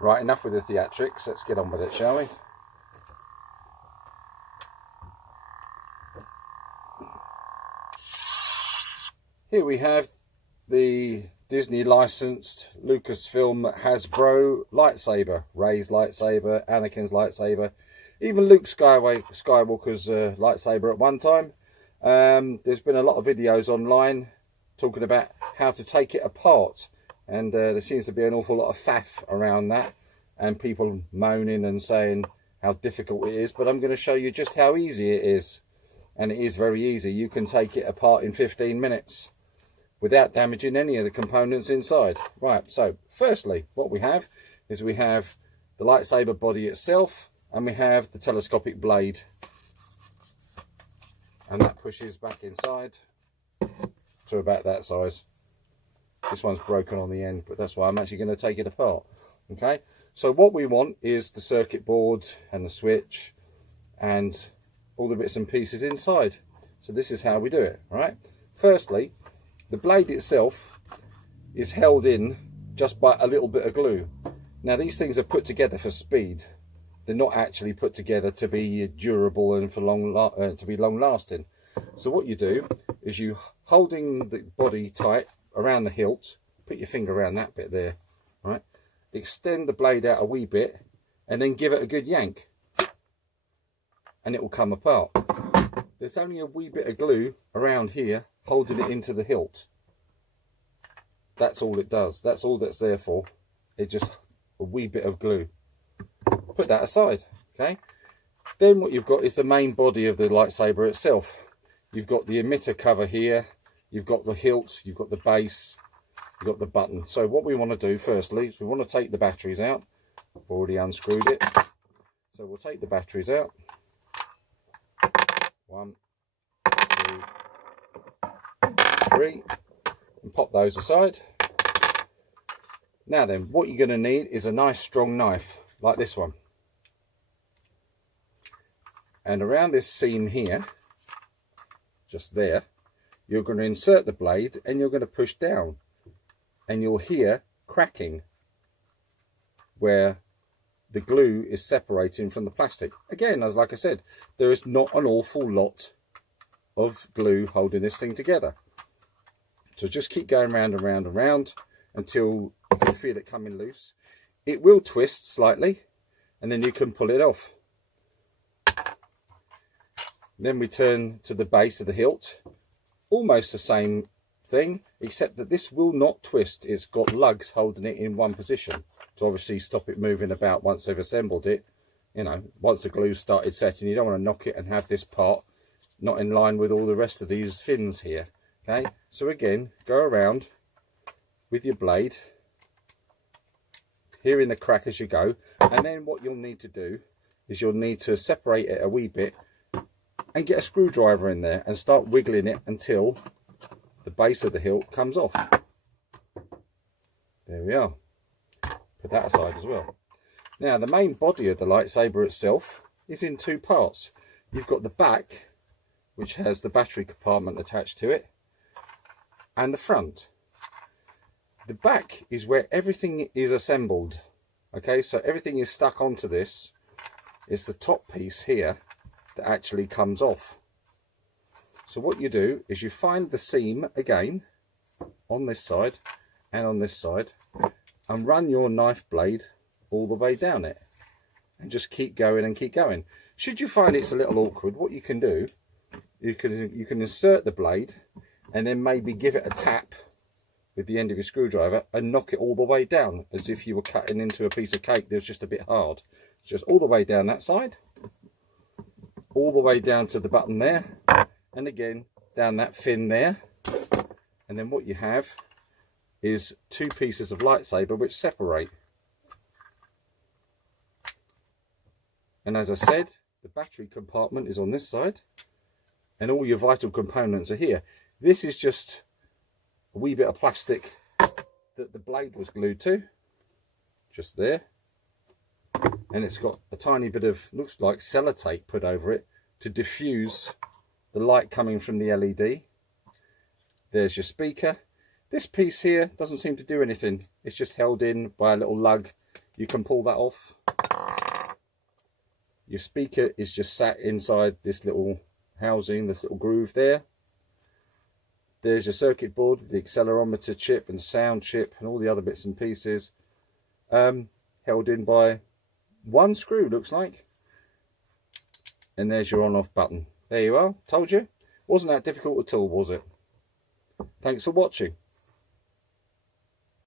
Right, enough with the theatrics, let's get on with it, shall we? Here we have the Disney licensed LUCASFILM HASBRO lightsaber. Rey's lightsaber, Anakin's lightsaber, even Luke Skywalker's lightsaber at one time. There's been a lot of videos online talking about how to take it apart, and there seems to be an awful lot of faff around that and people moaning and saying how difficult it is, but I'm going to show you just how easy it is. And it is very easy. You can take it apart in 15 minutes without damaging any of the components inside. Right, so firstly what we have is we have the lightsaber body itself, and we have the telescopic blade, and that pushes back inside to about that size. This one's broken on the end, but that's why I'm actually going to take it apart. Okay, so what we want is the circuit board and the switch and all the bits and pieces inside. So this is how we do it. Right, firstly, the blade itself is held in just by a little bit of glue. Now these things are put together for speed. They're not actually put together to be durable and for to be long lasting. So what you do is you, holding the body tight around the hilt, put your finger around that bit there, right? Extend the blade out a wee bit and then give it a good yank, and it will come apart. There's only a wee bit of glue around here holding it into the hilt. That's all it does. That's all that's there for. It's just a wee bit of glue. Put that aside, okay? Then what you've got is the main body of the lightsaber itself. You've got the emitter cover here, you've got the hilt, you've got the base, you've got the button. So what we want to do firstly is we want to take the batteries out. I've already unscrewed it. So we'll take the batteries out. 1, 2, 3, and pop those aside. Now then, what you're going to need is a nice strong knife like this one, and around this seam here, just there, you're going to insert the blade and you're going to push down, and you'll hear cracking where the glue is separating from the plastic. Again, as like I said, there is not an awful lot of glue holding this thing together. So just keep going round and round and round until you can feel it coming loose. It will twist slightly, and then you can pull it off. Then we turn to the base of the hilt. Almost the same thing, except that this will not twist. It's got lugs holding it in one position to obviously stop it moving about once they've assembled it. You know, once the glue started setting, you don't want to knock it and have this part not in line with all the rest of these fins here. Okay, so again, go around with your blade, hearing the crack as you go, and then what you'll need to do is you'll need to separate it a wee bit and get a screwdriver in there and start wiggling it until the base of the hilt comes off. There we are. Put that aside as well. Now the main body of the lightsaber itself is in two parts. You've got the back, which has the battery compartment attached to it, and the front. The back is where everything is assembled. Okay, so everything is stuck onto this. It's the top piece here that actually comes off. So what you do is you find the seam again on this side and on this side, and run your knife blade all the way down it, and just keep going and keep going. Should you find it's a little awkward, what you can do, you can insert the blade and then maybe give it a tap with the end of your screwdriver and knock it all the way down, as if you were cutting into a piece of cake that was just a bit hard. Just all the way down that side, all the way down to the button there, and again down that fin there, and then what you have is two pieces of lightsaber which separate. And as I said, the battery compartment is on this side, and all your vital components are here. This is just a wee bit of plastic that the blade was glued to, just there, and it's got a tiny bit of, looks like sellotape put over it to diffuse the light coming from the LED. There's your speaker. This piece here doesn't seem to do anything. It's just held in by a little lug you can pull that off. Your speaker is just sat inside this little housing, this little groove there. There's your circuit board, the accelerometer chip and sound chip and all the other bits and pieces, held in by one screw, looks like. And there's your on-off button. There you are. Told you. Wasn't that difficult at all, was it? Thanks for watching.